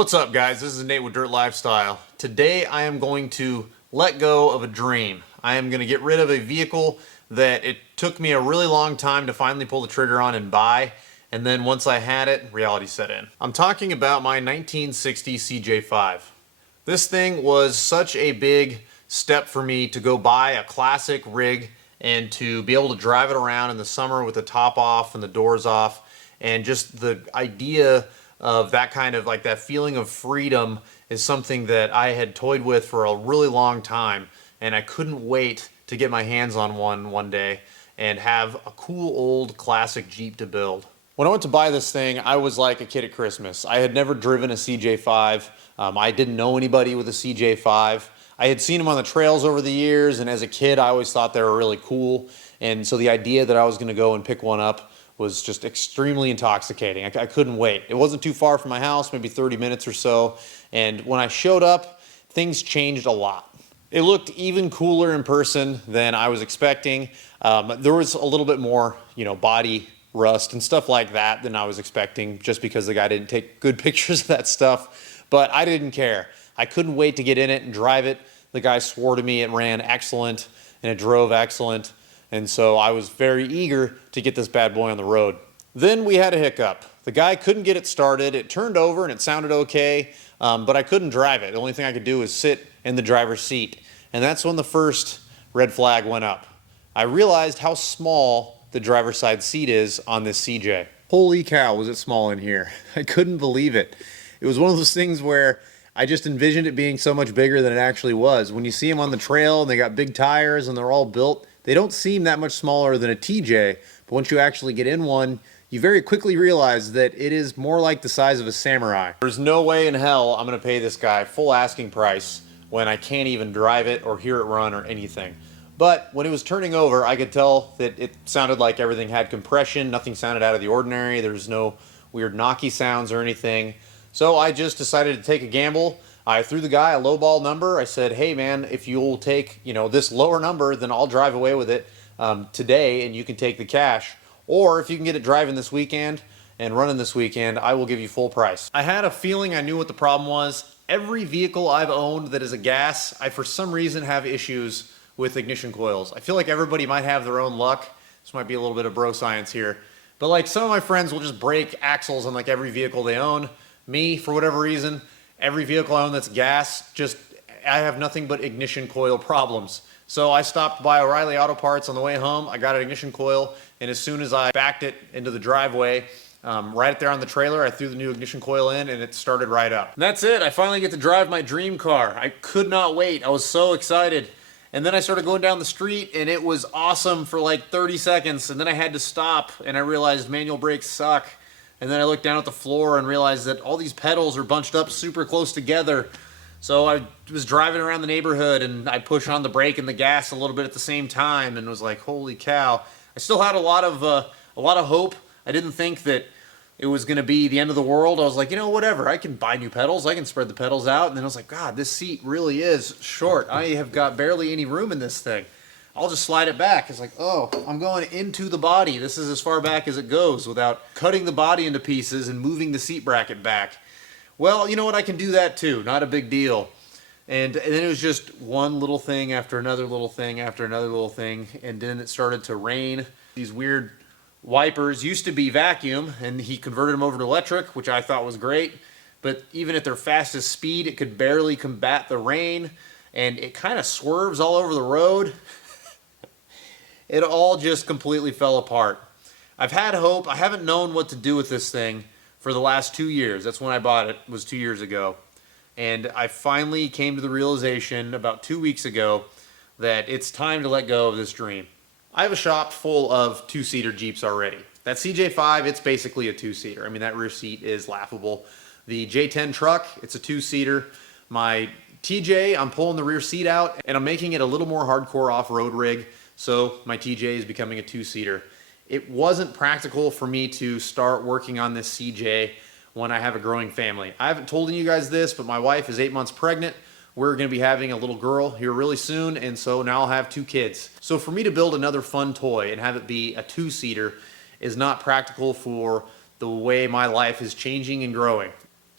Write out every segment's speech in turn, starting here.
What's up, guys? This is Nate with Dirt Lifestyle. Today I am going to let go of a dream. I am going to get rid of a vehicle that it took me a really long time to finally pull the trigger on and buy, and then once I had it, reality set in. I'm talking about my 1960 CJ5. This thing was such a big step for me to go buy a classic rig and to be able to drive it around in the summer with the top off and the doors off, and just the idea of that kind of that feeling of freedom is something that I had toyed with for a really long time, and I couldn't wait to get my hands on one day and have a cool old classic Jeep to build. When I went to buy this thing, I was like a kid at Christmas. I had never driven a CJ5. I didn't know anybody with a CJ5. I had seen them on the trails over the years, and as a kid I always thought they were really cool, and so the idea that I was going to go and pick one up was just extremely intoxicating. I couldn't wait. It wasn't too far from my house, maybe 30 minutes or so, and when I showed up, things changed a lot. It looked even cooler in person than I was expecting. There was a little bit more, body rust and stuff like that than I was expecting, just because the guy didn't take good pictures of that stuff, but I didn't care. I couldn't wait to get in it and drive it. The guy swore to me it ran excellent and it drove excellent. And so I was very eager to get this bad boy on the road. Then we had a hiccup. The guy couldn't get it started. It turned over and it sounded okay, but I couldn't drive it. The only thing I could do was sit in the driver's seat. And that's when the first red flag went up. I realized how small the driver's side seat is on this CJ. Holy cow, was it small in here. I couldn't believe it. It was one of those things where I just envisioned it being so much bigger than it actually was. When you see them on the trail and they got big tires and they're all built, they don't seem that much smaller than a TJ, but once you actually get in one, you very quickly realize that it is more like the size of a Samurai. There's no way in hell I'm going to pay this guy full asking price when I can't even drive it or hear it run or anything. But when it was turning over, I could tell that it sounded like everything had compression. Nothing sounded out of the ordinary. There was no weird knocky sounds or anything. So I just decided to take a gamble. I threw the guy a lowball number. I said, hey man, if you'll take this lower number, then I'll drive away with it today and you can take the cash. Or if you can get it driving this weekend and running this weekend, I will give you full price. I had a feeling I knew what the problem was. Every vehicle I've owned that is a gas, I for some reason have issues with ignition coils. I feel like everybody might have their own luck. This might be a little bit of bro science here. But some of my friends will just break axles on every vehicle they own. Me, for whatever reason, every vehicle I own that's gas, I have nothing but ignition coil problems. So I stopped by O'Reilly Auto Parts on the way home. I got an ignition coil, and as soon as I backed it into the driveway, right there on the trailer, I threw the new ignition coil in, and it started right up. And that's it. I finally get to drive my dream car. I could not wait. I was so excited. And then I started going down the street, and it was awesome for 30 seconds, and then I had to stop, and I realized manual brakes suck. And then I looked down at the floor and realized that all these pedals are bunched up super close together. So I was driving around the neighborhood and I pushed on the brake and the gas a little bit at the same time and was like, holy cow. I still had a lot of hope. I didn't think that it was going to be the end of the world. I was like, whatever. I can buy new pedals. I can spread the pedals out. And then I was like, God, this seat really is short. I have got barely any room in this thing. I'll just slide it back. It's like, oh, I'm going into the body. This is as far back as it goes without cutting the body into pieces and moving the seat bracket back. Well, you know what? I can do that too. Not a big deal. And then it was just one little thing after another little thing after another little thing. And then it started to rain. These weird wipers used to be vacuum, and he converted them over to electric, which I thought was great. But even at their fastest speed, it could barely combat the rain. And it kind of swerves all over the road. It all just completely fell apart. I've had hope. I haven't known what to do with this thing for the last 2 years. That's when I bought it, was 2 years ago. And I finally came to the realization about 2 weeks ago that it's time to let go of this dream. I have a shop full of two-seater Jeeps already. That CJ5, it's basically a two-seater. I mean, that rear seat is laughable. The J10 truck, it's a two-seater. My TJ, I'm pulling the rear seat out, and I'm making it a little more hardcore off-road rig. So my TJ is becoming a two-seater. It wasn't practical for me to start working on this CJ when I have a growing family. I haven't told you guys this, but my wife is 8 months pregnant. We're going to be having a little girl here really soon, and so now I'll have 2 kids. So for me to build another fun toy and have it be a two-seater is not practical for the way my life is changing and growing.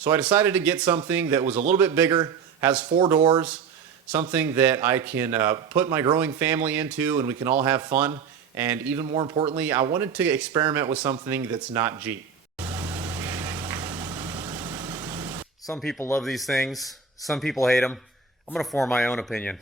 So I decided to get something that was a little bit bigger, has 4 doors, something that I can put my growing family into and we can all have fun. And even more importantly, I wanted to experiment with something that's not Jeep. Some people love these things, some people hate them. I'm gonna form my own opinion.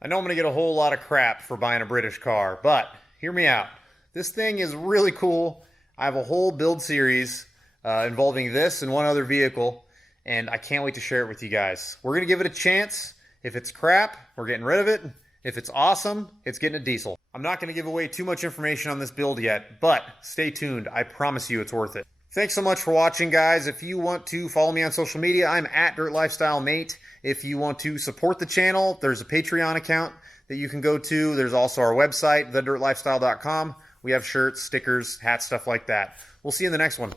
I know I'm gonna get a whole lot of crap for buying a British car, but hear me out. This thing is really cool. I have a whole build series involving this and one other vehicle, and I can't wait to share it with you guys. We're gonna give it a chance. If it's crap, we're getting rid of it. If it's awesome, it's getting a diesel. I'm not gonna give away too much information on this build yet, but stay tuned. I promise you it's worth it. Thanks so much for watching, guys. If you want to follow me on social media, I'm at Dirt Lifestyle Mate. If you want to support the channel, there's a Patreon account that you can go to. There's also our website, thedirtlifestyle.com. We have shirts, stickers, hats, stuff like that. We'll see you in the next one.